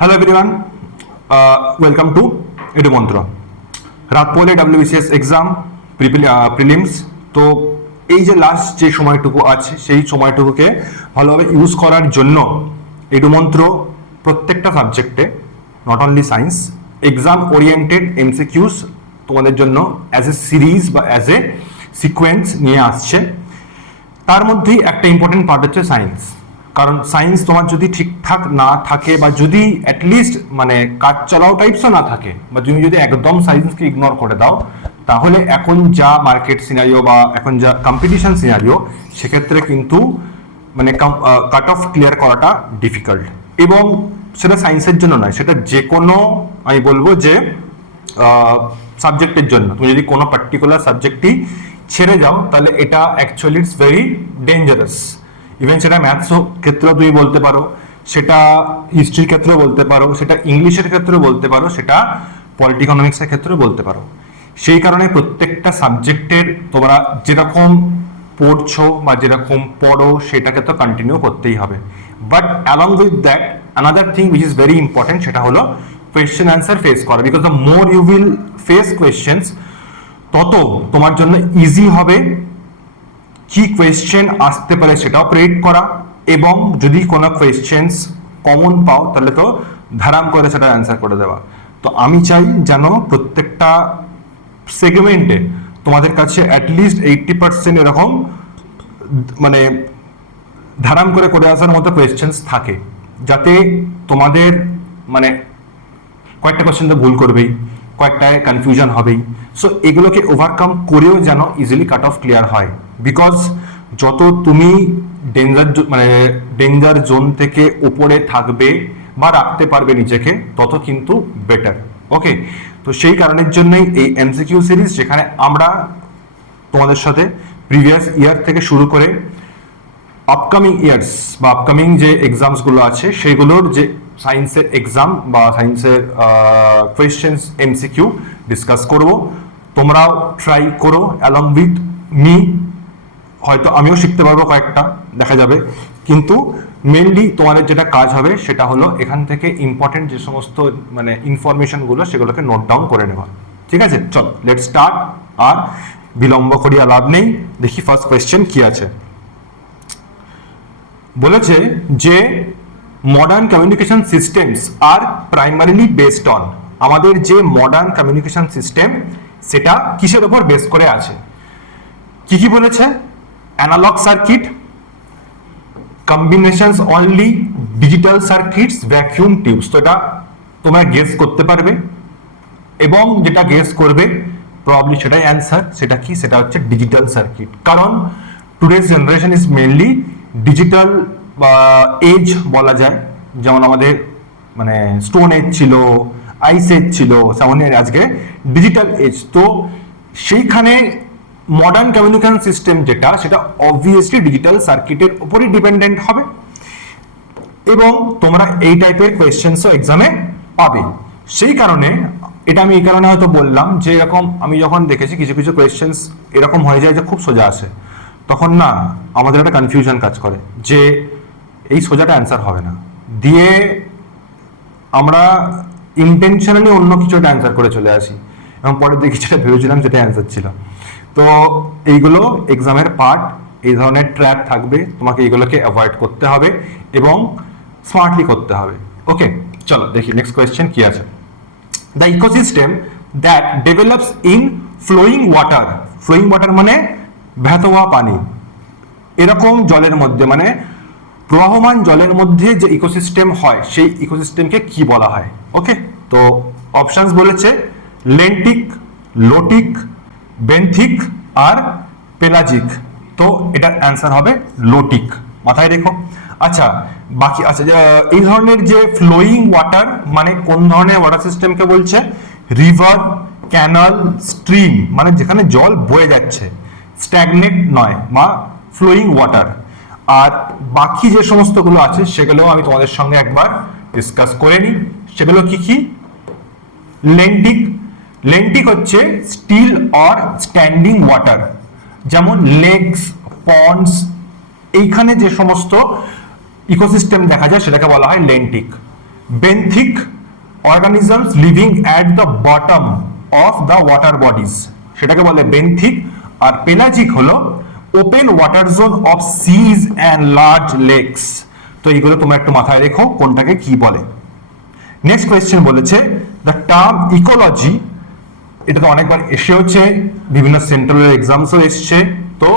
Hello everyone, welcome to Edumantra. রাত পড়লে WBCS exam prelims. তো এই যে লাস্ট যে সময়টুকু আছে সেই সময়টুকুকে ভালোভাবে ইউজ করার জন্য এডুমন্ত্র প্রত্যেকটা সাবজেক্টে, not only science, exam oriented MCQs তোমাদের জন্য অ্যাজ এ সিরিজ বা অ্যাজ এ সিকোয়েন্স নিয়ে আসছে। তার মধ্যেই একটা ইম্পর্টেন্ট পার্ট হচ্ছে সায়েন্স। কারণ সায়েন্স তোমার যদি ঠিকঠাক না থাকে বা যদি অ্যাটলিস্ট মানে কাজ চালাও টাইপসও না থাকে, বা তুমি যদি একদম সায়েন্সকে ইগনোর করে দাও, তাহলে এখন যা মার্কেট সিনারিও বা এখন যা কম্পিটিশন সিনারিও, সেক্ষেত্রে কিন্তু মানে কাট অফ ক্লিয়ার করাটা ডিফিকাল্ট। এবং সেটা সায়েন্সের জন্য নয়, সেটা যে কোনো, আমি বলবো যে সাবজেক্টের জন্য। তুমি যদি কোনো পার্টিকুলার সাবজেক্টই ছেড়ে যাও, তাহলে এটা actually it's very dangerous. Even সেটা ম্যাথস ক্ষেত্রেও তুমি বলতে পারো, সেটা হিস্ট্রির ক্ষেত্রেও বলতে পারো, সেটা ইংলিশের ক্ষেত্রেও বলতে পারো, সেটা পলিটি ইকোনমিক্সের ক্ষেত্রেও বলতে পারো। সেই কারণে প্রত্যেকটা সাবজেক্টের তোমরা যেরকম পড়ছো বা যেরকম পড়ো সেটাকে তো কন্টিনিউ করতেই হবে। But along with that another thing which is very important, সেটা হলো কোয়েশ্চেন অ্যান্সার ফেস করা। Because the more you will face questions, তত তোমার জন্য ইজি হবে কি কোয়েশ্চেন আসতে পারে সেটাও প্রেডিক্ট করা, এবং যদি কোনো কোয়েশ্চেন্স কমন পাও তাহলে তো ধারাম করে সেটা অ্যান্সার করে দেওয়া। তো আমি চাই যেন প্রত্যেকটা সেগমেন্টে তোমাদের কাছে অ্যাটলিস্ট 80% এরকম মানে ধারাম করে আসার মতো কোয়েশ্চেন্স থাকে, যাতে তোমাদের মানে কয়েকটা কোয়েশ্চেন তো ভুল করবেই, কয়েকটায় কনফিউশন হবেই। সো এগুলোকে ওভারকাম করেও যেন ইজিলি কাট অফ ক্লিয়ার হয়। বিকজ যত তুমি ডেঞ্জার জোন থেকে উপরে থাকবে বা রাখতে পারবে নিজেকে, তত কিন্তু বেটার। ওকে, তো সেই কারণের জন্যই এই MCQ সিরিজ, যেখানে আমরা তোমাদের সাথে প্রিভিয়াস ইয়ার থেকে শুরু করে আপকামিং ইয়ার্স বা আপকামিং যে এক্সামসগুলো আছে সেগুলোর যে সায়েন্সের এক্সাম বা সায়েন্সের কোয়েশ্চেন্স MCQ ডিসকাস করব। তোমরাও ট্রাই করো অ্যালং উইথ মি। হয়তো আমিও শিখতে পারবো কয়েকটা, দেখা যাবে। কিন্তু মেনলি তোমাদের যেটা কাজ হবে সেটা হলো এখান থেকে ইম্পর্টেন্ট যে সমস্ত মানে ইনফরমেশনগুলো সেগুলোকে নোট ডাউন করে নেওয়া। ঠিক আছে, চল লেটস স্টার্ট। আর বিলম্ব করিয়া লাভ নেই, দেখি ফার্স্ট কোয়েশ্চেন কি আছে। বলেছে যে modern communication systems are primarily based on, আমাদের যে মডার্ন কমিউনিকেশন সিস্টেম সেটা কিসের উপর বেস করে আছে। কি কি বলেছে? Analog circuit, combinations only, digital circuits, vacuum tubes. তো এটা তোমরা গেস করতে পারবে, এবং যেটা গেস করবে প্রবাবলি সেটাই অ্যান্সার। সেটা কি? সেটা হচ্ছে ডিজিটাল সার্কিট। কারণ today's generation is mainly digital age বলা যায়। যেমন আমাদের মানে স্টোন এজ ছিল, আইস এজ ছিল, তেমন আজকে ডিজিটাল এজ। তো সেইখানে মডার্ন কমিউনিকেশন সিস্টেম যেটা, সেটা অবভিয়াসলি ডিজিটাল সার্কিটের উপরই ডিপেন্ডেন্ট হবে, এবং তোমরা এই টাইপের কোয়েশ্চেন্সও এক্সামে পাবে। সেই কারণে এটা আমি এই কারণে হয়তো বললাম যে এরকম আমি যখন দেখেছি কিছু কিছু কোয়েশ্চেন্স এরকম হয়ে যায় যে খুব সোজা আসে, তখন না আমাদের একটা কনফিউশন কাজ করে যে এই সোজাটা অ্যান্সার হবে না, দিয়ে আমরা ইন্টেনশনালি অন্য কিছু একটা অ্যান্সার করে চলে আসি, এবং পরে দেখি যেটা ভেবেছিলাম সেটা অ্যান্সার ছিল। তো এইগুলো এক্সামের পার্ট, এই ধরনের ট্র্যাপ থাকবে, তোমাকে এইগুলোকে অ্যাভয়েড করতে হবে এবং স্মার্টলি করতে হবে। ওকে, চলো দেখি নেক্সট কোয়েশ্চেন কি আছে। The ecosystem that develops in flowing water, flowing water মানে ভেতোয়া পানি, এরকম জলের মধ্যে মানে প্রবাহমান জলের মধ্যে যে ইকোসিস্টেম হয় সেই ইকোসিস্টেমকে কি বলা হয়। ওকে, তো অপশনস বলেছে লেন্টিক, লোটিক, বেন্থিক আর পেলাজিক। তো এটার অ্যান্সার হবে লোটিক, মাথায় রেখো। আচ্ছা, বাকি আচ্ছা, এই ধরনের যে ফ্লোয়িং ওয়াটার মানে কোন ধরনের ওয়াটার সিস্টেমকে বলছে? রিভার, ক্যানাল, স্ট্রিম, মানে যেখানে জল বয়ে যাচ্ছে, স্ট্যাগনেট নয়, বা ফ্লোয়িং ওয়াটার। আর বাকি যে সমস্তগুলো আছে সেগুলো আমি তোমাদের সঙ্গে একবার ডিসকাস করে নিই। সেগুলো কি কি? লেন্টিক, লেন্টিক হচ্ছে স্টিল অর স্ট্যান্ডিং ওয়াটার, যেমন লেকস, পন্ডস, এইখানে যে সমস্ত ইকোসিস্টেম দেখা যায় সেটাকে বলা হয় lentic. Benthic organisms living at the bottom of the water bodies, সেটাকে বলে বেন্থিক। আর পেলাজিক হলো open water zone of seas and large lakes. তো এইগুলো তোমরা একটু মাথায় রেখো কোনটাকে কি বলে। নেক্সট কোয়েশ্চেন বলেছে দ্য টার্ম ইকোলজি, এটা তো অনেকবার এসে হচ্ছে, বিভিন্ন সেন্ট্রাল এক্সামসও এসছে, তো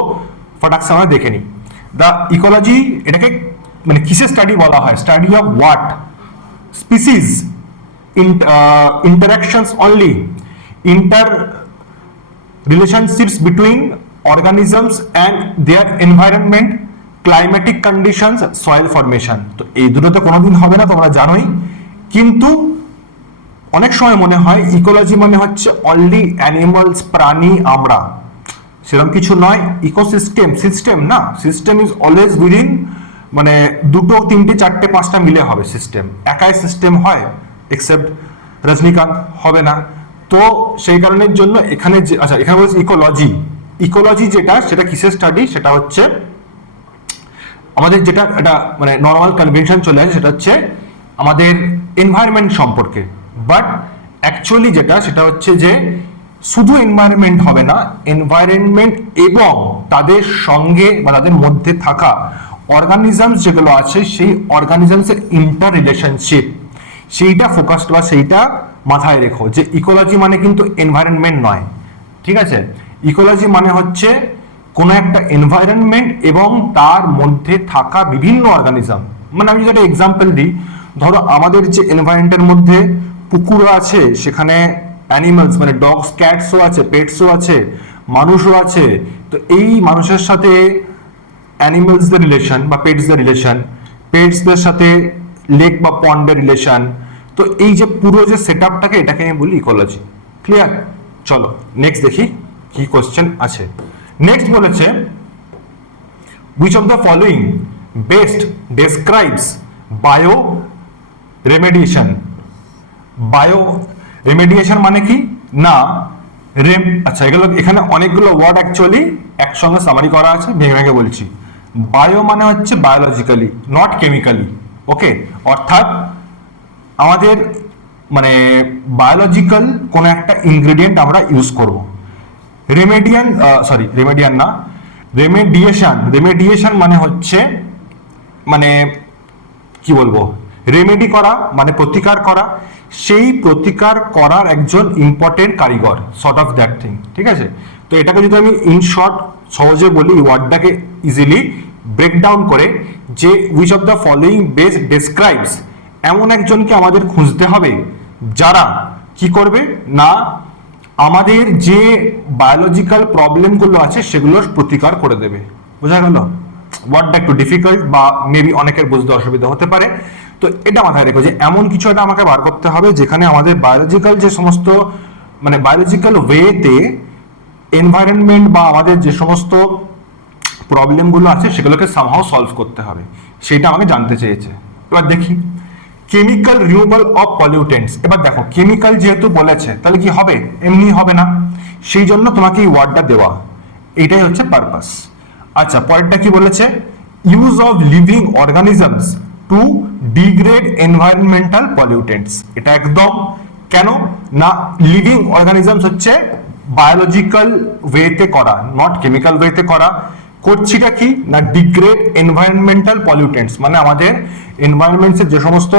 ফটাকসে আমরা দেখে নিই। দ্য ইকোলজি এটাকে মানে কিসের স্টাডি বলা হয়? Study of what? Species, interactions only, inter relationships between organisms and their environment, climatic conditions, soil formation। তো এই দুটো তো কোনোদিন হবে না, তোমরা জানোই। কিন্তু অনেক সময় মনে হয় ইকোলজি মানে হচ্ছে অনলি অ্যানিমালস, প্রাণী, আমরা। সেরকম কিছু নয়। ইকোসিস্টেম, সিস্টেম না, সিস্টেম ইজ অলওয়েজ উইদিন, মানে দুটো, তিনটে, চারটে, পাঁচটা মিলে হবে সিস্টেম। একাই সিস্টেম হয় এক্সেপ্ট রজনীকান্ত, হবে না। তো সেই কারণের জন্য এখানে যে, আচ্ছা এখানে বলছে ইকোলজি। ইকোলজি যেটা, সেটা কিসের স্টাডি? সেটা হচ্ছে আমাদের যেটা এটা মানে নর্মাল কনভেনশন চলে আসে, সেটা হচ্ছে আমাদের এনভায়রনমেন্ট সম্পর্কে। বাট অ্যাকচুয়ালি যেটা, সেটা হচ্ছে যে শুধু এনভায়রনমেন্ট হবে না, এনভায়রনমেন্ট এবং তাদের সঙ্গে বা তাদের মধ্যে থাকা অর্গানিজমস যেগুলো আছে, সেই অর্গানিজমসের ইন্টার রিলেশনশিপ, সেইটা ফোকাসড বা সেইটা মাথায় রেখো। যে ইকোলজি মানে কিন্তু এনভায়রনমেন্ট নয়, ঠিক আছে? ইকোলজি মানে হচ্ছে কোনো একটা এনভায়রনমেন্ট এবং তার মধ্যে থাকা বিভিন্ন অর্গানিজম। মানে আমি যেটা এক্সাম্পল দিই, ধরো আমাদের যে এনভায়রনমেন্টের মধ্যে পুকুর আছে, সেখানে অ্যানিমালস মানে ডগস, ক্যাটসও আছে, পেটসও আছে, মানুষও আছে। তো এই মানুষের সাথে অ্যানিমালসদের রিলেশন বা পেটসদের রিলেশন, পেটসদের সাথে লেক বা পন্ডের রিলেশন। তো এই যে পুরো যে সেট আপটাকে, এটাকে আমি বলি ইকোলজি। ক্লিয়ার? চলো নেক্সট দেখি কি কোশ্চেন আছে। নেক্সট বলেছে which of the following best describes bio remediation? Bioremediation মানে কি না, আচ্ছা এগুলো এখানে অনেকগুলো ওয়ার্ড অ্যাকচুয়ালি একসঙ্গে সামারি করা আছে, ভেঙে ভেঙে বলছি। বায়ো মানে হচ্ছে বায়োলজিক্যালি, নট কেমিক্যালি। ওকে, অর্থাৎ আমাদের মানে বায়োলজিক্যাল কোন একটা ইনগ্রেডিয়েন্ট আমরা ইউজ করব। রেমেডিয়েশন মানে হচ্ছে মানে কি বলবো, রেমেডি করা মানে প্রতিকার করা, সেই প্রতিকার করার একজন ইম্পর্টেন্ট কারিগর, সর্ট অফ দ্যাট থিং। ঠিক আছে? তো এটাকে যদি আমি ইন শর্ট সহজে বলি, ওয়ার্ডটাকে ইজিলি ব্রেকডাউন করে, যে which of the following best describes, এমন একজনকে আমাদের খুঁজতে হবে যারা কি করবে না, আমাদের যে বায়োলজিক্যাল প্রবলেমগুলো আছে সেগুলোর প্রতিকার করে দেবে। বোঝা গেল? ওয়ার্ডটা একটু ডিফিকাল্ট বা মেবি অনেকের বুঝতে অসুবিধা হতে পারে। তো এটা মাথায় রেখো যে এমন কিছু একটা আমাকে বার করতে হবে যেখানে আমাদের বায়োলজিক্যাল যে সমস্ত মানে বায়োলজিক্যাল ওয়েতে এনভায়রনমেন্ট বা আমাদের যে সমস্ত প্রবলেমগুলো আছে সেগুলোকে সামহাও সলভ করতে হবে, সেটা আমাকে জানতে চেয়েছে। এবার দেখি কেমিক্যাল রিমুভাল অফ পলিউটেন্টস। এবার দেখো কেমিক্যাল যেহেতু বলেছে, তাহলে কি হবে? এমনি হবে না, সেই জন্য তোমাকে এই ওয়ার্ডটা দেওয়া, এটাই হচ্ছে পারপাস। আচ্ছা পরেরটা কি বলেছে? Use of living organisms to degrade environmental pollutants. এটা একদম কেন না, লিভিং অর্গানিজমস হচ্ছে বায়োলজিক্যাল ওয়েতে করা, নট কেমিক্যাল ওয়েতে করা। করছিটা কি না, ডিগ্রেড এনভায়রনমেন্টাল পলিউটেন্টস, মানে আমাদের এনভায়রনমেন্টের যে সমস্ত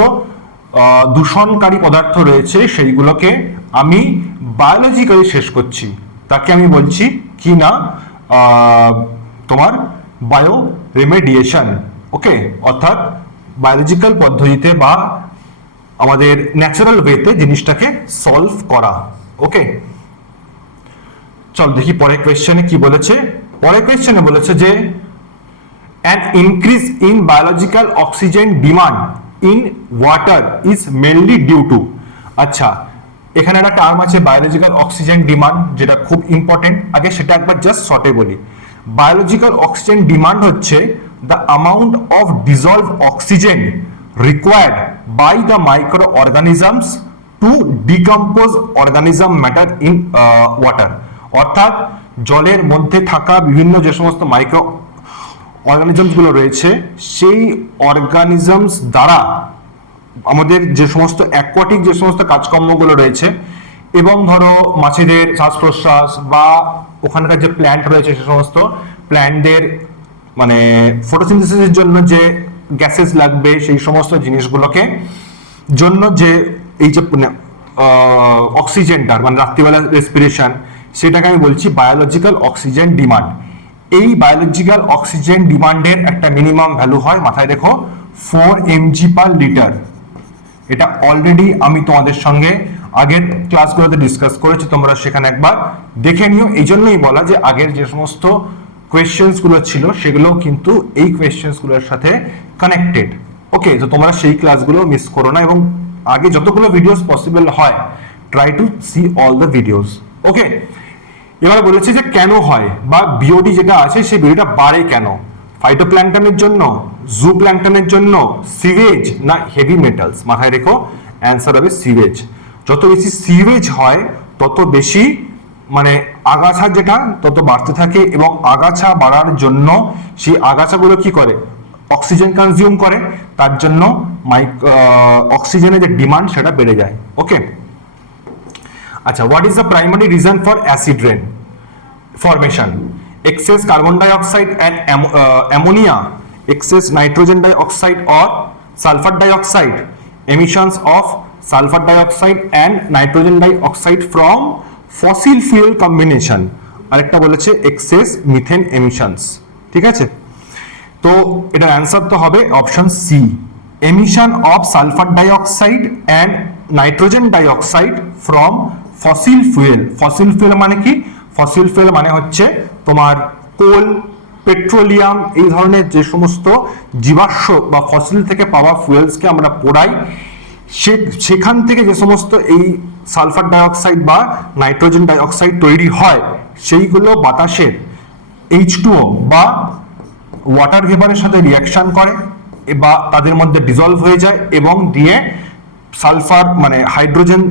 দূষণকারী পদার্থ রয়েছে সেইগুলোকে আমি বায়োলজিক্যালি শেষ করছি, তাকে আমি বলছি কি না তোমার বায়ো রেমেডিয়েশন। ওকে, অর্থাৎ বায়োলজিক্যাল পদ্ধতিতে বা আমাদের ন্যাচারাল ওয়েতে জিনিসটাকে সলভ করা। ওকে, চল দেখি পরের কোয়েশ্চেনে কি বলেছে। পরের কোয়েশ্চেনে বলেছে যে an increase in biological oxygen demand in water is mainly due to। আচ্ছা এখানে একটা টার্ম আছে বায়োলজিক্যাল অক্সিজেন ডিমান্ড, যেটা খুব ইম্পর্টেন্ট। আগে সেটা একবার জাস্ট শর্টে বলি। বায়োলজিক্যাল অক্সিজেন ডিমান্ড হচ্ছে the amount of dissolved oxygen required by the microorganisms to decompose organism matter in water। অর্থাৎ জলের মধ্যে থাকা বিভিন্ন যে সমস্ত মাইক্রো অর্গানিজমস গুলো রয়েছে, সেই অর্গানিজমস দ্বারা আমাদের যে সমস্ত অ্যাকোয়াটিক যে সমস্ত কাজকর্মগুলো রয়েছে, এবং ধরো মাছেদের শ্বাস প্রশ্বাস বা ওখানকার যে প্ল্যান্ট রয়েছে সে সমস্ত প্ল্যান্টদের মানে ফটোসিনথেসিসের জন্য যে গ্যাসেস লাগবে সেই সমস্ত জিনিসগুলোকে জন্য যে এই যে অক্সিজেনটা মানে রাত্রিবেলা রেসপিরেশন, সেটাকে আমি বলছি বায়োলজিক্যাল অক্সিজেন ডিমান্ড। এই বায়োলজিক্যাল অক্সিজেন ডিমান্ডের একটা মিনিমাম ভ্যালু হয়, মাথায় রেখো, 4 mg per লিটার। এটা অলরেডি আমি তোমাদের সঙ্গে আগের ক্লাসগুলোতে ডিসকাস করেছি, তোমরা সেখানে একবার দেখে নিও। এই জন্যই বলা যে আগের যে সমস্ত কোয়েশ্চেন্স গুলো ছিল সেগুলো কিন্তু এই কোয়েশ্চেন্স গুলোর সাথে কানেক্টেড। ওকে, তো তোমরা সেই ক্লাসগুলো মিস করো না, এবং আগে যতগুলো ভিডিওস পসিবল হয় try to see all the videos. Okay, এবার বলেছে যে কেন হয় বা বিওডি যেটা আছে সেই বিওডিটা বাড়ে কেন, ফাইটোপ্ল্যাঙ্কটনের জন্য, জু প্ল্যাঙ্কটনের জন্য, সিভেজ না হেভি মেটালস। মাথায় রেখো, অ্যান্সার হবে সিভেজ। যত বেশি সিভেজ হয় তত বেশি মানে আগাছা যেটা তত বাড়তে থাকে, এবং আগাছা বাড়ার জন্য সেই আগাছাগুলো কি করে, অক্সিজেন কনজিউম করে, তার জন্য অক্সিজেনের যে ডিমান্ড সেটা বেড়ে যায়। ওকে, আচ্ছা, what is the primary reason for acid rain formation? Excess carbon dioxide and ammonia, excess nitrogen dioxide or sulfur dioxide, emissions of sulfur dioxide and nitrogen dioxide from fossil fuel combination, আরেকটা বলেছে excess methane emissions। ঠিক আছে, তো এটার answer তো হবে option C, emission of sulphur dioxide and nitrogen dioxide from fossil fuel. Fossil fuel মানে কি? ফসিল ফুয়েল মানে হচ্ছে তোমার কোল, পেট্রোলিয়াম, এই ধরনের যে সমস্ত জীবাশ্ম বা ফসিল থেকে পাওয়া ফুয়েলসকে আমরা পোড়াই, সেখান থেকে যে সমস্ত এই সালফার ডাইঅক্সাইড বা নাইট্রোজেন ডাইঅক্সাইড তৈরি হয়, সেইগুলো বাতাসের H2O বা ওয়াটার ভেপারের সাথে রিয়াকশন করে বা তাদের মধ্যে ডিজলভ হয়ে যায় এবং দিয়ে সালফার মানে হাইড্রোজেন,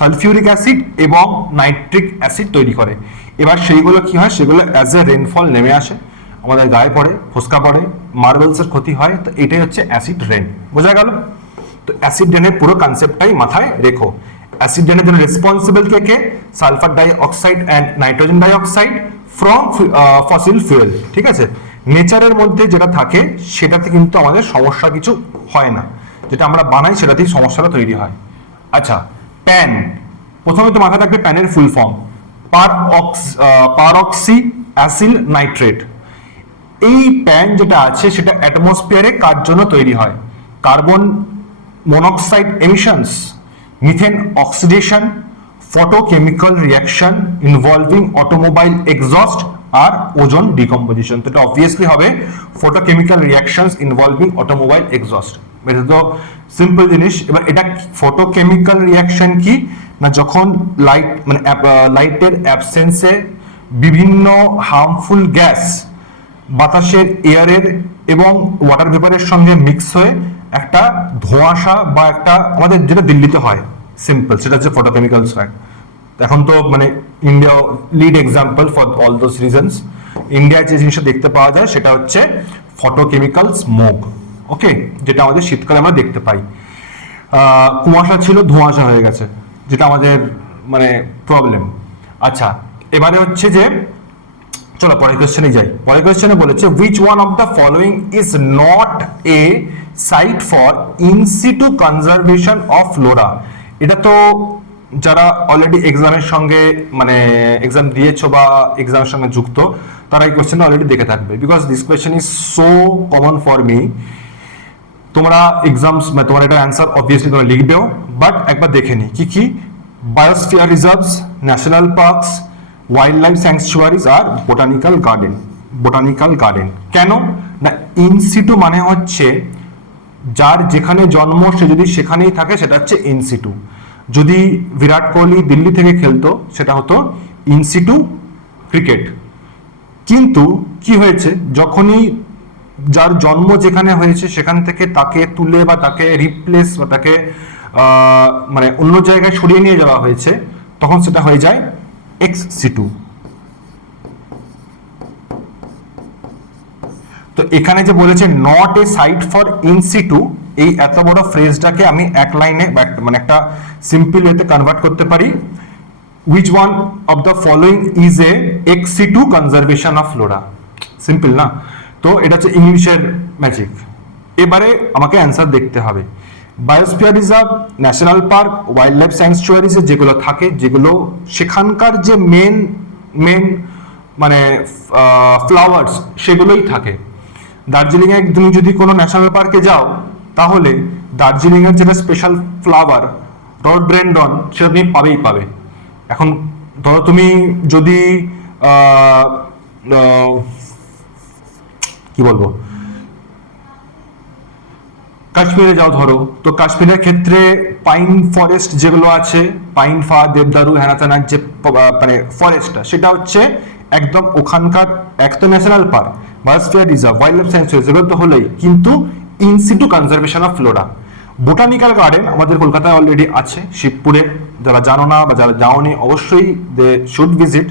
সালফিউরিক অ্যাসিড এবং নাইট্রিক অ্যাসিড তৈরি করে। এবার সেইগুলো কি হয়, সেগুলো অ্যাজ এ রেনফল নেমে আসে, আমাদের গায়ে পড়ে, ফোসকা পড়ে, মার্বেলসের ক্ষতি হয়। তো এটাই হচ্ছে অ্যাসিড রেন। বোঝা গেল? তো অ্যাসিড রেনের পুরো কনসেপ্টটাই মাথায় রেখো। অ্যাসিড রেনের জন্য responsible K? Sulphur dioxide and nitrogen dioxide from fossil fuel. ঠিক আছে, নেচারের মধ্যে যেটা থাকে সেটাতে কিন্তু আমাদের সমস্যা কিছু হয় না, যেটা আমরা বানাই সেটাতেই সমস্যাটা তৈরি হয়। আচ্ছা, প্যান, প্রথমে তো মাথায় থাকবে প্যানের ফুল ফর্ম, পারঅক্সি অ্যাসিল নাইট্রেট। এই প্যান যেটা আছে সেটা অ্যাটমসফিয়ারে কার জন্য তৈরি হয়? Carbon monoxide emissions, methane oxidation, photochemical reaction involving automobile exhaust আর ওজন ডিকম্পোজিশন। তো এটা অবভিয়াসলি হবে photochemical reactions involving automobile exhaust। এটা তো সিম্পল জিনিস। এবার এটা photochemical reaction কি না, যখন লাইট মানে লাইটের অ্যাবসেন্সে বিভিন্ন হার্মফুল গ্যাস বাতাসের, এয়ারের এবং ওয়াটার ভেপারের সঙ্গে মিক্স হয়ে একটা ধোঁয়াশা বা একটা, আমাদের যেটা দিল্লিতে হয় সিম্পল, সেটা হচ্ছে ফটোকেমিক্যাল ফ্যাক্ট। এখন তো মানে India lead example for all those reasons. ইন্ডিয়ায় যে জিনিসটা দেখতে পাওয়া যায় সেটা হচ্ছে ফটোকেমিক্যাল স্মোক। ওকে, যেটা আমাদের শীতকালে আমরা দেখতে পাই। কুয়াশা ছিল, ধোঁয়াশা হয়ে গেছে, যেটা আমাদের মানে প্রবলেম। আচ্ছা, এবারে হচ্ছে যে চলো পরের কোয়েশ্চেনে যাই। পরের কোয়েশ্চেনে বলেছে which one of the following is not a site for in situ conservation of flora। এটা তো যারা অলরেডি এক্সামের সঙ্গে মানে এক্সাম দিয়েছো বা এক্সামের সঙ্গে যুক্ত তারা এই কোয়েশ্চেনটা অলরেডি দেখে থাকবে, because this question is so common for me. তোমরা এক্সামস মানে তোমার এটা অ্যান্সার অবভিয়াসলি তোমরা লিখবেও, বাট একবার দেখে নি কি কি। Biosphere reserves, national parks, wildlife sanctuaries আর বোটানিক্যাল গার্ডেন। বোটানিক্যাল গার্ডেন কেন না, ইনসিটু মানে হচ্ছে যার যেখানে জন্ম সে যদি সেখানেই থাকে সেটা হচ্ছে ইনসিটু। যদি বিরাট কোহলি দিল্লি থেকে খেলতো সেটা হতো ইনসিটু ক্রিকেট। কিন্তু কি হয়েছে, যখনই যার জন্ম যেখানে হয়েছে সেখান থেকে তাকে তুলে বা তাকে রিপ্লেস বা তাকে মানে অন্য জায়গায় সরিয়ে নিয়ে যাওয়া হয়েছে, তখন সেটা হয়ে যায় এক্স সিটু। তো এখানে যে বলেছে not a site for in situ, এই এত বড় ফ্রেজটাকে আমি এক লাইনে মানে একটা সিম্পল ওয়েতে কনভার্ট করতে পারি, which one of the following is a ex situ conservation of flora? Simple না? তো এটা হচ্ছে ইংলিশের ম্যাজিক। এবারে আমাকে অ্যান্সার দেখতে হবে। Biosphere reserve, national park, wildlife স্যাংচুয়ারিজে যেগুলো থাকে, যেগুলো সেখানকার যে মেন মানে ফ্লাওয়ার্স সেগুলোই থাকে। দার্জিলিংয়ে তুমি যদি কোনো ন্যাশনাল পার্কে যাও তাহলে দার্জিলিংয়ের যেটা স্পেশাল ফ্লাওয়ার রডড্রেন্ডন সেটা তুমি পাবে। এখন ধরো তুমি যদি কি বলবো, কাশ্মীরে যাও ধরো, তো কাশ্মীরের ক্ষেত্রে পাইন ফরেস্ট যেগুলো আছে, পাইন ফা, দেবদারু, হ্যানাতানার যে মানে ফরেস্টটা, সেটা হচ্ছে একদম ওখানকার একদম national park, biosphere reserve, wildlife sanctuary, যেগুলো তো হলেই, কিন্তু in situ conservation of flora. Botanical garden আমাদের কলকাতায় অলরেডি আছে, শিবপুরে। যারা জানো না বা যারা যাওনি অবশ্যই দে শুড ভিজিট।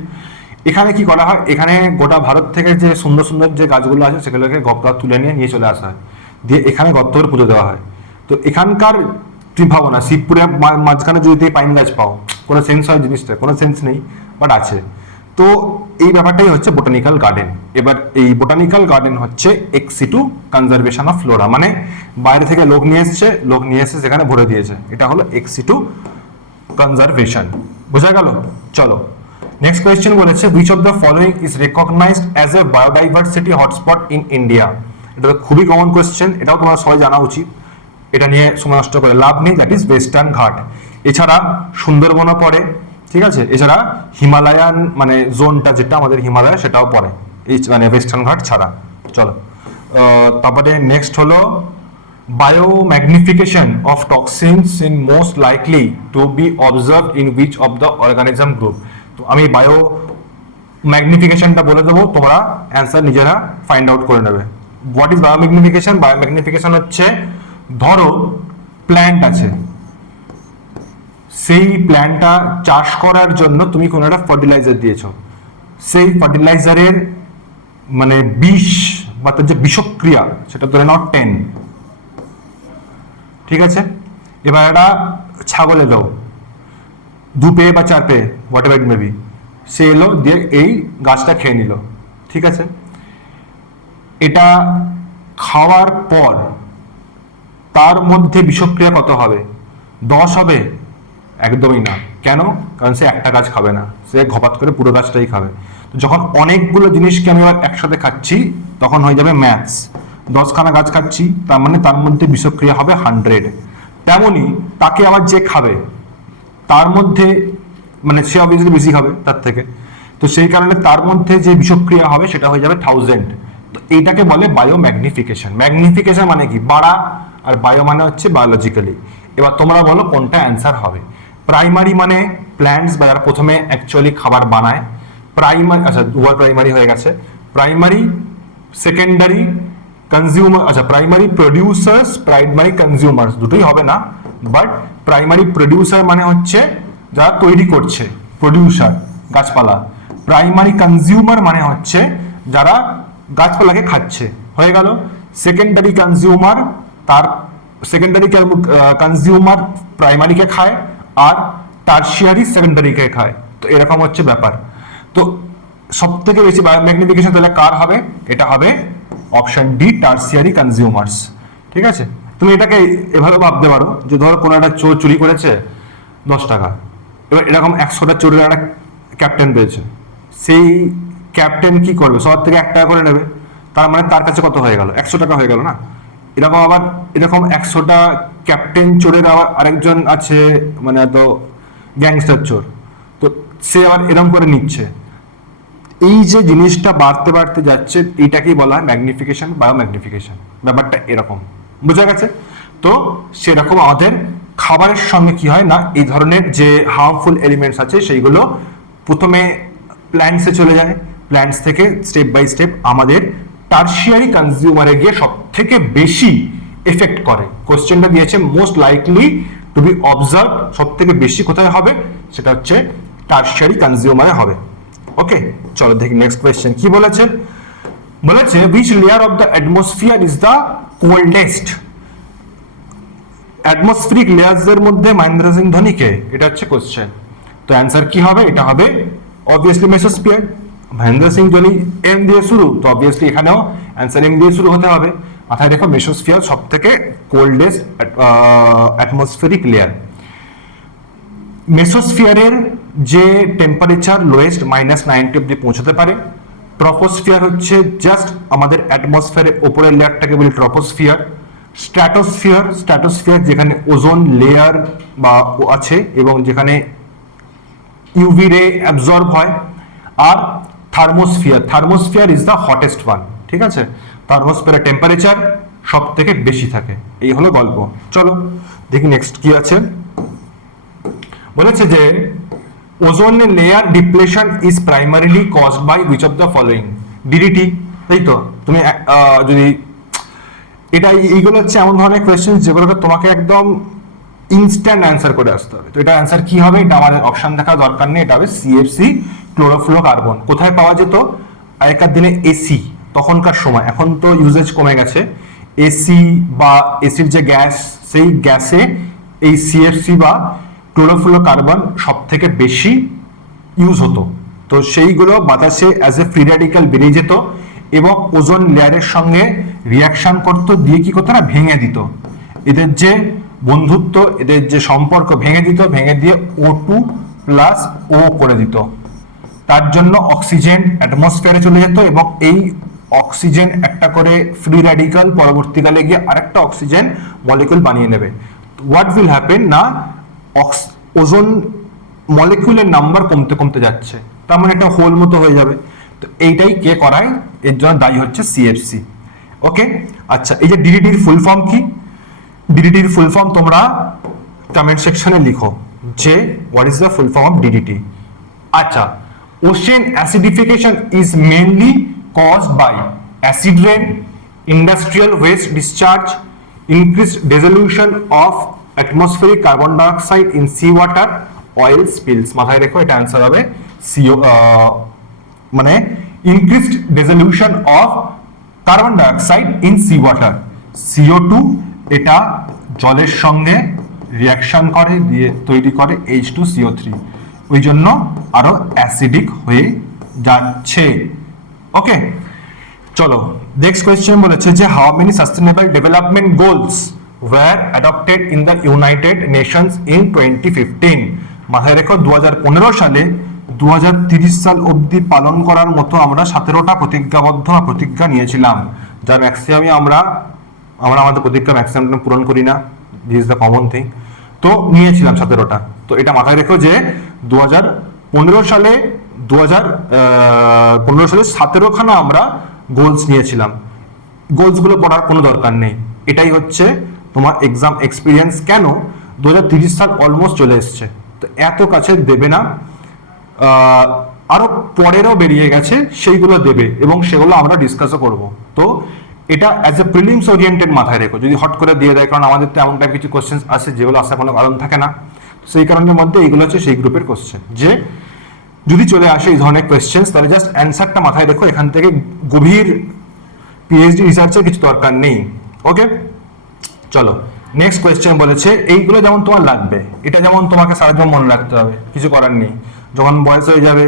এখানে কি করা হয়, এখানে গোটা ভারত থেকে যে সুন্দর সুন্দর যে গাছগুলো আছে সেগুলোকে গপ্তা তুলে নিয়ে চলে আসা হয়, দিয়ে এখানে গপ্ত করে পুজো দেওয়া হয়। তো এখানকার তুমি ভাবো না, শিবপুরে মাঝখানে যদি পাইন গাছ পাও, কোনো সেন্স হয় জিনিসটা? কোনো সেন্স নেই, বাট আছে। তো এই ব্যাপারটাই হচ্ছে বোটানিক্যাল গার্ডেন। এবার এই বোটানিক্যাল গার্ডেন হচ্ছে ex situ conservation of flora, মানে বাইরে থেকে লোক নিয়ে এসে সেখানে ভরে দিয়েছে, এটা হলো এক্স সিটু কনজারভেশন। বোঝা গেল? চলো নেক্সট কোয়েশ্চেন বলেছে, which of the following is recognised as a biodiversity hotspot in India? এটা তো খুবই কমন কোয়েশ্চেন, এটাও তোমার সবাই জানা উচিত, এটা নিয়ে সময় নষ্ট করে লাভ নেই। দ্যাট ইজ ওয়েস্টার্ন ঘাট। এছাড়া সুন্দরবনও পড়ে, ঠিক আছে? এছাড়া হিমালয়ান মানে জোনটা যেটা আমাদের হিমালয়, সেটাও পড়ে এই মানে ওয়েস্টার্ন ঘাট ছাড়া। চলো তারপরে নেক্সট হলো, biomagnification of toxins in most likely to B observe in which of the organism group? তো আমি বায়ো ম্যাগনিফিকেশনটা বলে দেবো, তোমরা অ্যান্সার নিজেরা ফাইন্ড আউট করে নেবে। What is biomagnification? বায়োম্যাগনিফিকেশন হচ্ছে, ধরো প্ল্যান্ট আছে, সেই প্ল্যান্টটা চাষ করার জন্য তুমি কোনো একটা ফার্টিলাইজার দিয়েছো, সেই ফার্টিলাইজারের মানে বিষ বা তার যে বিষক্রিয়া সেটা ধরে নাও 10, ঠিক আছে? এবার একটা ছাগল এলো, 2 পেয়ে বা 4 পেয়ে, whatever it may be, সে এলো দিয়ে এই গাছটা খেয়ে নিল, ঠিক আছে? এটা খাওয়ার পর তার মধ্যে বিষক্রিয়া কত হবে? 10 হবে? একদমই না। কেন? কারণ সে একটা গাছ খাবে না, সে ঘপাত করে পুরো গাছটাই খাবে। তো যখন অনেকগুলো জিনিসকে আমি আবার একসাথে খাচ্ছি তখন হয়ে যাবে ম্যাথস। 10খানা গাছ খাচ্ছি, তার মানে তার মধ্যে বিষক্রিয়া হবে 100। তেমনি তাকে আবার যে খাবে তার মধ্যে মানে সে অবভিয়াসলি বেশি খাবে তার থেকে, তো সেই কারণে তার মধ্যে যে বিষক্রিয়া হবে সেটা হয়ে যাবে 1000। তো এইটাকে বলে বায়োম্যাগনিফিকেশন। ম্যাগনিফিকেশন মানে কি? বাড়া, আর বায়ো মানে হচ্ছে বায়োলজিক্যালি। এবার তোমরা বলো কোনটা অ্যান্সার হবে? প্রাইমারি মানে প্ল্যান্টস বা যারা প্রথমে অ্যাকচুয়ালি খাবার বানায়, প্রাইমারি, আচ্ছা দুবার প্রাইমারি হয়ে গেছে, প্রাইমারি, সেকেন্ডারি, কনজিউমার, আচ্ছা প্রাইমারি প্রডিউসার্স, প্রাইমারি কনজিউমার্স, দুটোই হবে না, বাট প্রাইমারি প্রডিউসার মানে হচ্ছে যারা তৈরি করছে, প্রডিউসার গাছপালা। প্রাইমারি কনজিউমার মানে হচ্ছে যারা গাছপালাকে খাচ্ছে, হয়ে গেল। সেকেন্ডারি কনজিউমার, তার সেকেন্ডারি কনজিউমার প্রাইমারিকে খায় আর টার্সিয়ারি সেকেন্ডারিকে খায়, তো এরকম হচ্ছে ব্যাপার। তো সব থেকে বেশি বায়োম্যাগনিফিকেশন তাহলে কার হবে? এটা হবে অপশন ডি, টার্সিয়ারি কনজিউমার্স, ঠিক আছে? তুমি এটাকে এভাবে ভাবতে পারো যে ধরো কোনো একটা চোর চুরি করেছে 10 টাকা, এবার এরকম 100টা চোরের একটা ক্যাপ্টেন রয়েছে, সেই ক্যাপ্টেন কি করবে? সবার থেকে 1 টাকা করে নেবে, তার মানে তার কাছে কত হয়ে গেল? 100 টাকা হয়ে গেল না? এরকম আবার এরকম 100টা ক্যাপ্টেন চোরের আবার আরেকজন আছে, মানে এত গ্যাংস্টার চোর, তো সে আবার এরকম করে নিচ্ছে। এই যে জিনিসটা বাড়তে বাড়তে যাচ্ছে, এটাকেই বলা হয় ম্যাগনিফিকেশন, বায়োম্যাগনিফিকেশন। ব্যাপারটা এরকম, বুঝা গেছে? তো সেরকম আমাদের খাবারের সঙ্গে কি হয় না, এই ধরনের যে হার্মফুল এলিমেন্টস আছে সেইগুলো প্রথমে প্ল্যান্টসে চলে যায়, প্ল্যান্টস থেকে স্টেপ বাই স্টেপ আমাদের টার্সিয়ারি কনজিউমারে গিয়ে সব থেকে বেশি এফেক্ট করে। কোশ্চেনটা দিয়েছে most likely to B observe, সব থেকে বেশি কোথায় হবে? সেটা হচ্ছে টার্সিয়ারি কনজিউমারে হবে। ওকে, চলো দেখি নেক্সট কোয়েশ্চেন কি বলেছে। বলেছে which layer of the atmosphere is the coldest? Atmospheric লেয়ার্সের মধ্যে মহেন্দ্র সিং ধোনিকে, এটা হচ্ছে কোশ্চেন। তো অ্যান্সার কি হবে? এটা হবে obviously mesosphere. Mahendra Singh Dhoni M দিয়ে শুরু, তো অবভিয়াসলি এখানেও অ্যান্সার এম দিয়ে শুরু হতে হবে। মাথায় রেখো মেসোস্ফিয়ার সব থেকে কোল্ডেস্ট অ্যাটমসফিরিক লেয়ার। মেসোস্ফিয়ারের যে টেম্পারেচার লোয়েস্ট -90 অব্দি পৌঁছাতে পারে। ট্রপোস্ফিয়ার হচ্ছে জাস্ট আমাদের অ্যাটমসফিয়ারের ওপরের লেয়ারটাকে বলি ট্রপোস্ফিয়ার। স্ট্র্যাটোস্ফিয়ার যেখানে ওজোন লেয়ার বা আছে এবং যেখানে ইউভি রে অ্যাবজর্ব হয়। আর thermosphere is the hottest one, ঠিক আছে। থার্মোস্ফিয়ারের টেম্পারেচার সব থেকে বেশি থাকে। এই হলো গল্প। চলো দেখি নেক্সট কি আছে। বলেছে যে ozone layer depletion is primarily caused by which of the following? DDT, তাই তো? তুমি যদি এটা এইগুলো হচ্ছে এমন ধরনের কোয়েশ্চেন যেগুলোকে তোমাকে একদম ইনস্ট্যান্ট অ্যান্সার করে আসতে হবে। তো এটা অ্যান্সার কি হবে? এটা আমাদের অপশন দেখা দরকার নেই, এটা হবে সিএফসি, ক্লোরোফ্লোরোকার্বন। কোথায় পাওয়া যেত? আগেকার দিনে এসি, তখনকার সময়, এখন তো ইউজেজ কমে গেছে। এসি বা এসির যে গ্যাস, সেই গ্যাসে এই সিএফসি বা ক্লোরোফ্লোরোকার্বন সব থেকে বেশি ইউজ হতো। তো সেইগুলো বাতাসে অ্যাজ এ ফ্রি র্যাডিক্যাল বেরিয়ে যেত এবং ওজোন লেয়ারের সঙ্গে রিয়াকশন করতো, দিয়ে কি করতো না ভেঙে দিত। এদের যে বন্ধুত্ব, এদের যে সম্পর্ক ভেঙে দিত, ভেঙে দিয়ে O2+O করে দিত। তার জন্য অক্সিজেন অ্যাটমসফিয়ারে চলে যেত এবং এই অক্সিজেন একটা করে ফ্রি র্যাডিক্যাল পরবর্তীকালে গিয়ে আরেকটা অক্সিজেন মলিকিউল বানিয়ে নেবে। হোয়াট উইল হ্যাপেন না ওজোন মলিকিউলের নাম্বার কমতে কমতে যাচ্ছে, তার মানে একটা হোল মতো হয়ে যাবে। তো এইটাই কে করায়? এর জন্য দায়ী হচ্ছে সিএফসি। ওকে, আচ্ছা, এই যে ডিডিটির ফুল ফর্ম কি? ডিডিটির ফুল ফর্ম তোমরা কমেন্ট সেকশনে লিখো যে what is the full form of DDT. আচ্ছা, ocean acidification is mainly caused by acid rain, industrial waste discharge, increased dissolution of atmospheric carbon dioxide in sea water, oil spills। মাথায় রেখো এটা answer হবে CO, মানে increased dissolution of carbon dioxide in sea water। CO2 এটা জলের সঙ্গে reaction করে দিয়ে তৈরি করে H2CO3, ওই জন্য আরো অ্যাসিডিক হয়ে যাচ্ছে। ওকে, চলো নেক্সট কোয়েশ্চেন। বলেছে যে how many sustainable development goals were adopted in the United Nations in 2015? মাথায় রেখো 2015 সালে 2030 সাল অবধি পালন করার মতো আমরা 17টা প্রতিজ্ঞাবদ্ধ প্রতিজ্ঞা নিয়েছিলাম, যার ম্যাক্সিমামই আমরা আমাদের প্রতিজ্ঞা ম্যাক্সিমাম পূরণ করি না। This is the common thing. তো নিয়েছিলাম 17টা। তো এটা মাথায় রেখো যে 2015 সালে 17খানা আমরা গোলস নিয়েছিলাম। গোলসগুলো পড়ার কোনো দরকার নেই, এটাই হচ্ছে তোমার এক্সাম এক্সপিরিয়েন্স। কেন? 2030 সাল অলমোস্ট চলে এসছে, তো এত কাছে দেবে না, আরো পরেরও বেরিয়ে গেছে, সেইগুলো দেবে এবং সেগুলো আমরা ডিসকাসও করব। তো এটা অ্যাজ এ প্রিলিমস ওরিয়েন্টেড মাথায় রেখো, যদি হট করে দিয়ে দেয়, কারণ আমাদের তো এমন টাইপ কিছু কোশ্চেন আছে যেগুলো আসার কোনো কারণ থাকে না। সেই কারণের মধ্যে এইগুলো হচ্ছে সেই গ্রুপের কোশ্চেন, যে যদি চলে আসে এই ধরনের কোয়েশ্চেন তাহলে জাস্ট অ্যান্সারটা মাথায় রেখো, এখান থেকে গভীর পিএইচডি রিসার্চের কিছু দরকার নেই। ওকে, চলো নেক্সট কোয়েশ্চেন। বলেছে এইগুলো যেমন তোমার লাগবে, এটা যেমন তোমাকে সারা জীবন মনে রাখতে হবে, কিছু করার নেই। যখন বয়স হয়ে যাবে,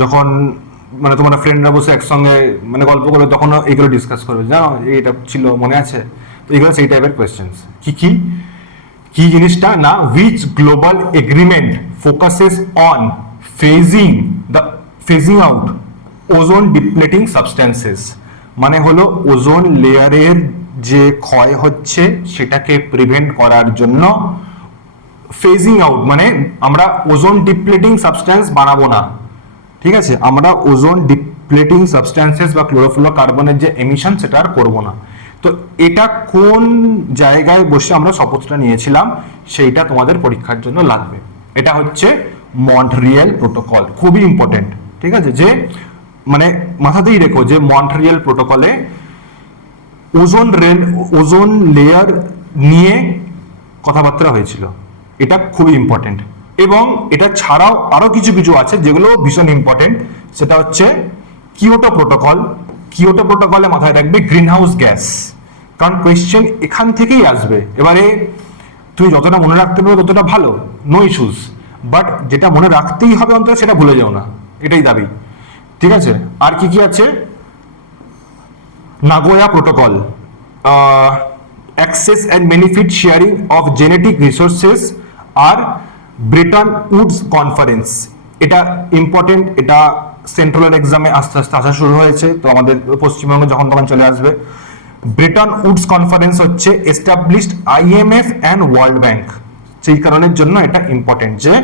যখন মানে তোমার ফ্রেন্ডরা বসে একসঙ্গে মানে গল্প করবে, তখন এইগুলো ডিসকাস করবে, জানো এইটা ছিল মনে আছে। তো এইগুলো সেই টাইপের কোয়েশ্চেন। কি জিনিসটা না, which global agreement focuses on phasing out ozone depleting substances? মানে হলো ওজোন লেয়ারের যে ক্ষয় হচ্ছে সেটাকে প্রিভেন্ট করার জন্য ফেজিং আউট, মানে আমরা ওজোন ডিপ্লেটিং সাবস্ট্যান্স বানাবো না, ঠিক আছে, আমরা ওজোন ডিপ্লেটিং সাবস্ট্যান্সেস বা ক্লোরোফ্লোরোকার্বনের যে এমিশন সেটা আর করবো না। তো এটা কোন জায়গায় বসে আমরা শপথটা নিয়েছিলাম সেইটা তোমাদের পরীক্ষার জন্য লাগবে। এটা হচ্ছে মন্ট্রিয়াল প্রোটোকল, খুবই ইম্পর্টেন্ট, ঠিক আছে। যে মানে মাথাতেই রেখো যে মন্ট্রিয়াল প্রোটোকলে ওজোন লেয়ার নিয়ে কথাবার্তা হয়েছিল, এটা খুবই ইম্পর্টেন্ট। এবং এটা ছাড়াও আরো কিছু কিছু আছে যেগুলো ভীষণ ইম্পর্টেন্ট, সেটা হচ্ছে কিয়োটো প্রোটোকল। কিয়োটো প্রোটোকলে মাথায় রাখবে গ্রিন হাউস গ্যাস, কারণ কোয়েশ্চেন এখান থেকেই আসবে। এবারে তুমি যতটা মনে রাখতে পারো ততটা ভালো, নো ইস্যুস, বাট যেটা মনে রাখতেই হবে অন্তত সেটা ভুলে যাও না, এটাই দাবি। ঠিক আছে, আর কি কি আছে? Nagoya protocol, access and benefit sharing of genetic resources, আর ব্রেটন উডস কনফারেন্স। এটা ইম্পর্টেন্ট, এটা সেন্ট্রাল এক্সামে আস্তে আস্তে আসা শুরু হয়েছে, তো আমাদের পশ্চিমবঙ্গে যখন তখন চলে আসবে। ব্রেটন উডস কনফারেন্স হচ্ছে established IMF and world bank, সেই কারণের জন্য এটা ইম্পর্টেন্ট যে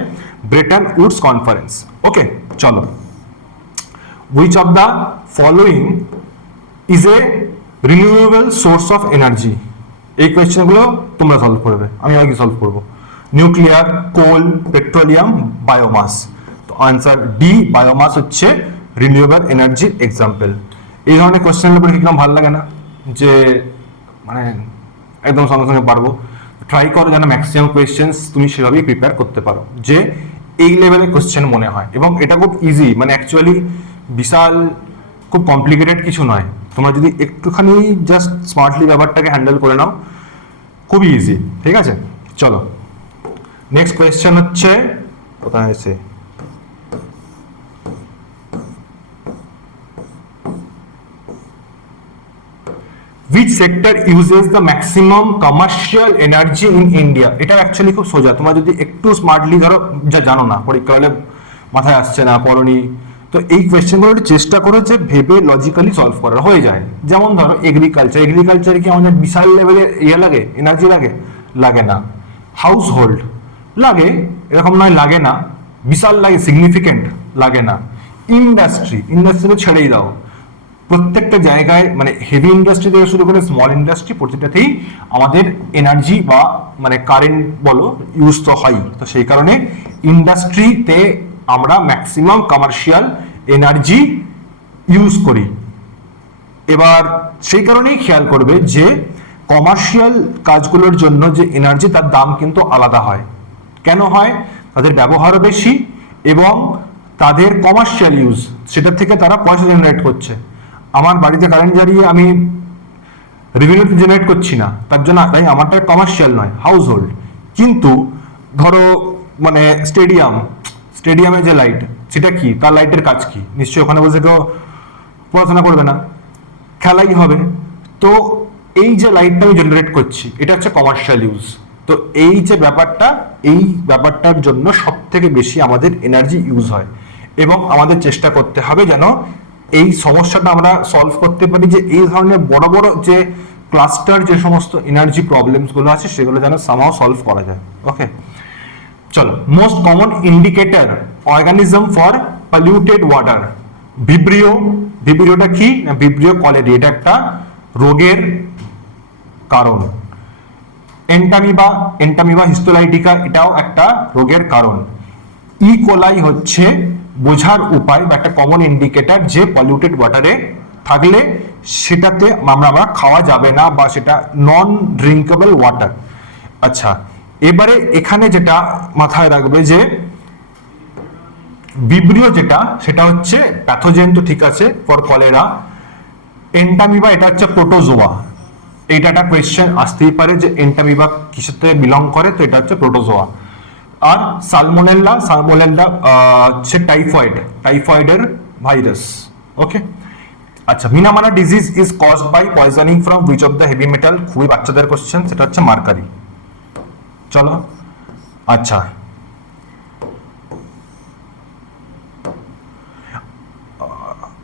ব্রেটন উডস কনফারেন্স। ওকে, চলো, which of the following is a renewable source of energy? এই কোয়েশ্চেনগুলো তোমরা সলভ করবে, আমি আগে সলভ করব। নিউক্লিয়ার, কোল, পেট্রোলিয়াম, বায়োমাস। তো আনসার ডি, বায়োমাস হচ্ছে রিনিউয়েবল এনার্জির এক্সাম্পল। এই ধরনের কোয়েশ্চেনের উপরে কিরকম ভালো লাগে না, যে মানে একদম সঙ্গে সঙ্গে পারবো। ট্রাই করো যেন ম্যাক্সিমাম কোয়েশ্চেন্স তুমি সেভাবেই প্রিপেয়ার করতে পারো, যে এই লেভেলের কোয়েশ্চেন মনে হয়। এবং এটা খুব ইজি, মানে অ্যাকচুয়ালি বিশাল খুব কমপ্লিকেটেড কিছু নয়। তোমরা যদি একটুখানি জাস্ট স্মার্টলি ব্যাপারটাকে হ্যান্ডেল করে নাও, খুবই ইজি। ঠিক আছে, চলো নেক্সট কোয়েশ্চেন হচ্ছে, কোথায় আছে? Which sector uses the maximum commercial energy in India? এটা অ্যাকচুয়ালি খুব সোজা, তোমরা যদি একটু স্মার্টলি ধরো, যা জানো না, পরীক্ষা হলে মাথায় আসছে না, পড়নি, তো এই কোয়েশ্চেনগুলো একটু চেষ্টা করো যে ভেবে লজিক্যালি সলভ করার, হয়ে যায়। যেমন ধরো এগ্রিকালচার, এগ্রিকালচারে কি আমাদের বিশাল লেভেলের লাগে, এনার্জি লাগে? লাগে না। হাউস হোল্ড লাগে, এরকম নয় লাগে না, বিশাল লাগে, সিগনিফিকেন্ট লাগে না। ইন্ডাস্ট্রি, ইন্ডাস্ট্রিতে ছেড়েই দাও, প্রত্যেকটা জায়গায় মানে হেভি ইন্ডাস্ট্রি থেকে শুরু করে স্মল ইন্ডাস্ট্রি, প্রতিটাতেই আমাদের এনার্জি বা মানে কারেন্ট বলো ইউজ তো হয়। তো সেই কারণে ইন্ডাস্ট্রিতে আমরা ম্যাক্সিমাম কমার্শিয়াল এনার্জি ইউজ করি। এবার সেই কারণেই খেয়াল করবে যে কমার্শিয়াল কাজগুলোর জন্য যে এনার্জি, তার দাম কিন্তু আলাদা হয়। কেন হয়? তাদের ব্যবহারও বেশি এবং তাদের কমার্শিয়াল ইউজ, সেটার থেকে তারা পয়সা জেনারেট করছে। আমার বাড়িতে কারেন্ট জ্বালিয়ে আমি রেভিনিউ জেনারেট করছি না, তার জন্য তাই আমারটা কমার্শিয়াল নয়, হাউস হোল্ড। কিন্তু ধরো মানে স্টেডিয়ামে যে লাইট, সেটা কি? তার লাইটের কাজ কি? নিশ্চয়ই ওখানে বসে কেউ পড়াশোনা করবে না, খেলাই হবে। তো এই যে লাইটটা আমি জেনারেট করছি, এটা হচ্ছে কমার্শিয়াল ইউজ। তো এই যে ব্যাপারটা, এই ব্যাপারটার জন্য সব থেকে বেশি আমাদের এনার্জি ইউজ হয়। এবং আমাদের চেষ্টা করতে হবে যেন এই সমস্যাটা আমরা সলভ করতে পারি, যে এই ধরনের বড় বড় যে ক্লাস্টার যে সমস্ত এনার্জি প্রবলেমসগুলো আছে, সেগুলো যেন সামহাও সলভ করা যায়। ওকে, চলো, most common indicator organism for polluted water. Vibrio, ভিব্রিওটা কি? ভিব্রিও কলেরি, এটা একটা রোগের কারণ। এন্টামিবা, এন্টামিবা হিস্টোলাইটিকা, এটাও একটা রোগের কারণ। ই কোলাই হচ্ছে বোঝার উপায় বা একটা কমন ইন্ডিকেটর যে পলিউটেড ওয়াটারে থাকলে সেটাতে আমরা খাওয়া যাবে না, বা সেটা নন ড্রিঙ্কেবল ওয়াটার। আচ্ছা, এবারে এখানে যেটা মাথায় রাখবে যে ভিব্রিও যেটা, সেটা হচ্ছে প্যাথোজেন, তো ঠিক আছে, ফর কলেরা। এন্টামিবা, এটা হচ্ছে প্রোটোজোয়া। এইটা একটা কোয়েশ্চেন আসতেই পারে যে এন্টামিবা কিসের থেকে বিলং করে, তো এটা হচ্ছে প্রোটোজোয়া। আর সালমোনেলা, সালমোনেলা হচ্ছে টাইফয়েডের ভাইরাস। ওকে, আচ্ছা, Minamata disease is caused by poisoning from which of the heavy metal? খুবই বাচ্চাদের কোশ্চেন, সেটা হচ্ছে মার্কারি। চলো, আচ্ছা,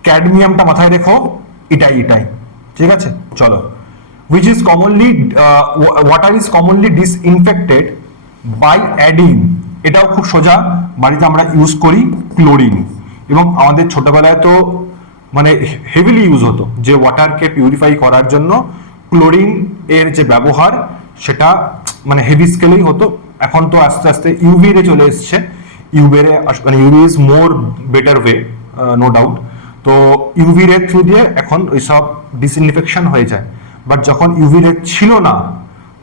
ক্যাডমিয়ামটা মাথায় রেখো, এটাই ঠিক আছে। চলো, which is commonly water is commonly disinfected by adding, এটাও খুব সোজা, বাড়িতে আমরা ইউজ করি ক্লোরিন। এবং আমাদের ছোটবেলায় তো মানে হেভিলি ইউজ হতো, যে ওয়াটারকে পিউরিফাই করার জন্য ক্লোরিন এর যে ব্যবহার, সেটা মানে হেভি স্কেলেই হতো। এখন তো আস্তে আস্তে ইউভি রে চলে এসছে, ইউভি রে মানে UV is more better way, no doubt. তো ইউভি রে থ্রু দিয়ে এখন ওইসব ডিসইনফেকশন হয়ে যায়। বাট যখন ইউভি রে ছিল না,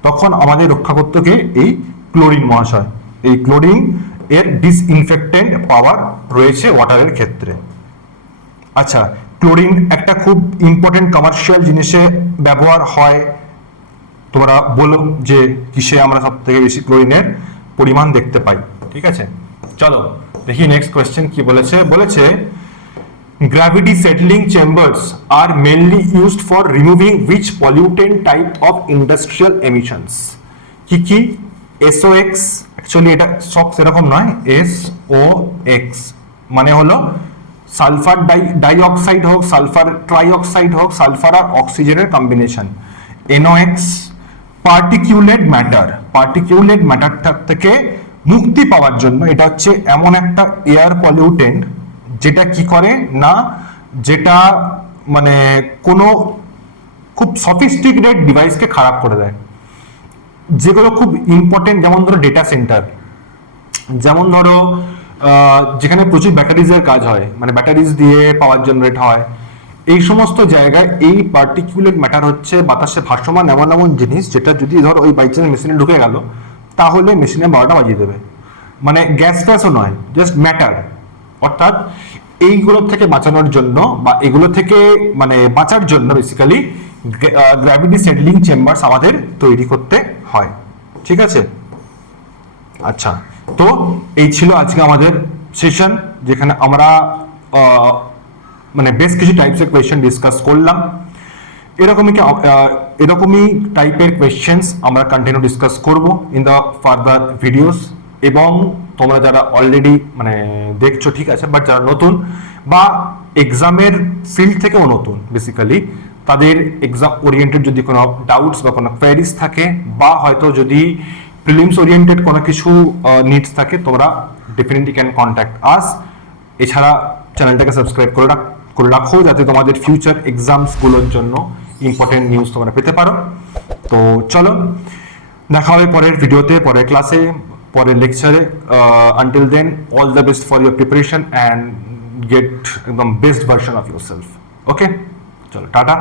তখন আমাদের রক্ষা করতে গিয়ে এই ক্লোরিন মহাশয়, এই ক্লোরিন এর ডিসইনফেক্টেন্ট পাওয়ার রয়েছে ওয়াটারের ক্ষেত্রে। আচ্ছা, ক্লোরিন একটা খুব ইম্পর্টেন্ট কমার্শিয়াল জিনিসে ব্যবহার হয়, তোমরা বলো যে কিসে আমরা সব থেকে বেশি ক্লোরিনের পরিমাণ দেখতে পাই। ঠিক আছে, চলো দেখি নেক্সট কোয়েশ্চেন কি বলেছে। বলেছে gravity settling chambers are mainly used for removing which pollutant type of industrial emissions? কি SOx, অ্যাকচুয়ালি এটা সক্স এরকম নয়, SOx মানে হলো সালফার ডাইঅক্সাইড হোক, সালফার ট্রাইঅক্সাইড হোক, সালফার আর অক্সিজেনের কম্বিনেশন। NOx পার্টিকিউলেট ম্যাটার থেকে মুক্তি পাওয়ার জন্য, এটা হচ্ছে এমন একটা এয়ার পলিউটেন্ট যেটা কি করে না, যেটা মানে কোনো খুব সফিস্টিকেটেড ডিভাইসকে খারাপ করে দেয়, যেগুলো খুব ইম্পর্টেন্ট, যেমন ধরো ডেটা সেন্টার, যেমন ধরো যেখানে প্রচুর ব্যাটারিজের কাজ হয়, মানে ব্যাটারিজ দিয়ে পাওয়ার জেনারেট হয়, এই সমস্ত জায়গায় এই পার্টিকুলেট ম্যাটার হচ্ছে বাতাসে ভাসমান এমন জিনিস যেটা যদি ধর ওই বাই চান্স মেশিনে ঢুকে গেল তাহলে মেশিনে 12টা বাজিয়ে দেবে। মানে গ্যাস ট্যাসও নয়, জাস্ট ম্যাটার। অর্থাৎ এইগুলোর থেকে বাঁচানোর জন্য বা এগুলো থেকে মানে বাঁচার জন্য বেসিক্যালি গ্র্যাভিটি সেটলিং চেম্বারস আমাদের তৈরি করতে হয়। ঠিক আছে, আচ্ছা, তো এই ছিল আজকে আমাদের সেশন, যেখানে আমরা মানে বেশ কিছু টাইপসের কোয়েশ্চেন ডিসকাস করলাম। এরকমই টাইপের কোয়েশ্চেন্স আমরা কন্টিনিউ ডিসকাস করব ইন দ্য ফার্দার ভিডিওস। এবং তোমরা যারা অলরেডি মানে দেখছো ঠিক আছে, বাট যারা নতুন বা এক্সামের ফিল্ড থেকেও নতুন বেসিক্যালি, তাদের এক্সাম ওরিয়েন্টেড যদি কোনো ডাউটস বা কোনো কোয়েরিজ থাকে, বা হয়তো যদি প্রিলিমস ওরিয়েন্টেড কোনো কিছু নিডস থাকে, তোমরা ডেফিনেটলি ক্যান কন্ট্যাক্ট আস। এছাড়া চ্যানেলটাকে সাবস্ক্রাইব করে রাখো যাতে তোমাদের ফিউচার এক্সামসগুলোর জন্য ইম্পর্টেন্ট নিউজ তোমরা পেতে পারো। তো চলো, দেখা হবে পরের ভিডিওতে, পরের ক্লাসে, পরের লেকচারে। Until then, all the best for your preparation and get একদম best version of yourself. Okay, চলো, টাটা।